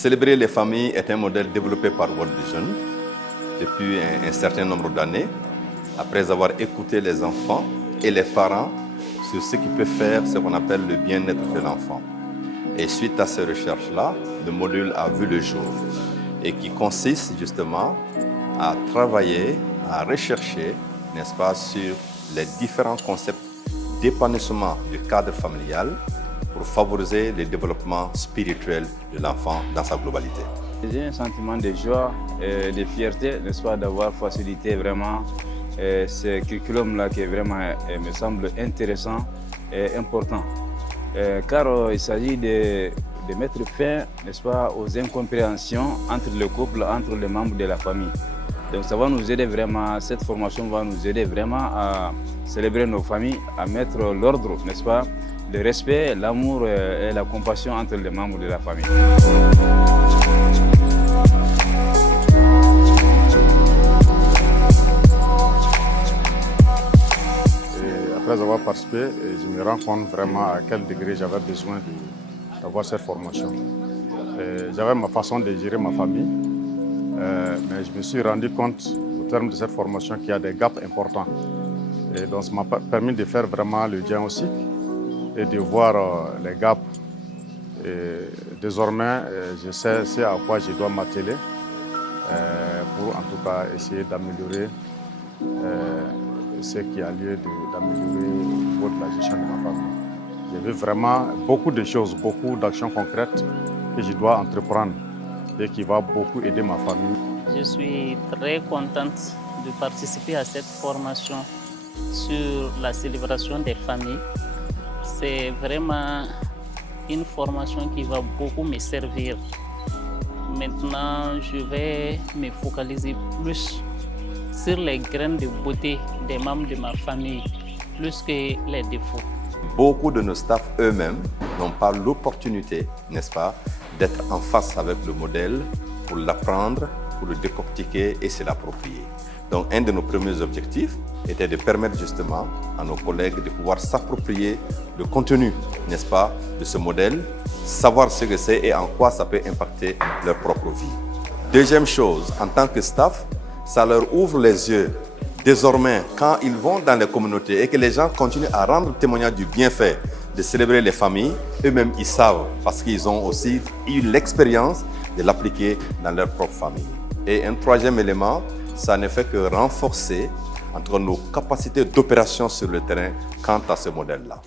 Célébrer les familles est un modèle développé par World Vision depuis un certain nombre d'années, après avoir écouté les enfants et les parents sur ce qui peut faire ce qu'on appelle le bien-être de l'enfant. Et suite à ces recherches-là, le module a vu le jour et qui consiste justement à travailler, à rechercher, n'est-ce pas, sur les différents concepts d'épanouissement du cadre familial pour favoriser le développement spirituel de l'enfant dans sa globalité. J'ai un sentiment de joie et de fierté, n'est-ce pas, d'avoir facilité vraiment ce curriculum-là qui est vraiment, me semble intéressant et important. Car il s'agit de mettre fin, n'est-ce pas, aux incompréhensions entre le couple, entre les membres de la famille. Donc ça va nous aider vraiment, cette formation va nous aider vraiment à célébrer nos familles, à mettre l'ordre, n'est-ce pas, le respect, l'amour et la compassion entre les membres de la famille. Après avoir participé, je me rends compte vraiment à quel degré j'avais besoin d'avoir cette formation. J'avais ma façon de gérer ma famille, mais je me suis rendu compte au terme de cette formation qu'il y a des gaps importants. Et donc ça m'a permis de faire vraiment le diagnostic et de voir les gaps. Et désormais, je sais à quoi je dois m'atteler pour en tout cas essayer d'améliorer ce qui a lieu d'améliorer au niveau de la gestion de ma famille. J'ai vu vraiment beaucoup de choses, beaucoup d'actions concrètes que je dois entreprendre et qui va beaucoup aider ma famille. Je suis très contente de participer à cette formation sur la célébration des familles. C'est vraiment une formation qui va beaucoup me servir. Maintenant, je vais me focaliser plus sur les graines de beauté des membres de ma famille, plus que les défauts. Beaucoup de nos staffs eux-mêmes n'ont pas l'opportunité, n'est-ce pas, d'être en face avec le modèle pour l'apprendre, pour le décortiquer et se l'approprier. Donc un de nos premiers objectifs était de permettre justement à nos collègues de pouvoir s'approprier le contenu, n'est-ce pas, de ce modèle, savoir ce que c'est et en quoi ça peut impacter leur propre vie. Deuxième chose, en tant que staff, ça leur ouvre les yeux. Désormais, quand ils vont dans les communautés et que les gens continuent à rendre témoignage du bienfait de célébrer les familles, eux-mêmes ils savent parce qu'ils ont aussi eu l'expérience de l'appliquer dans leur propre famille. Et un troisième élément, ça ne fait que renforcer entre nos capacités d'opération sur le terrain quant à ce modèle-là.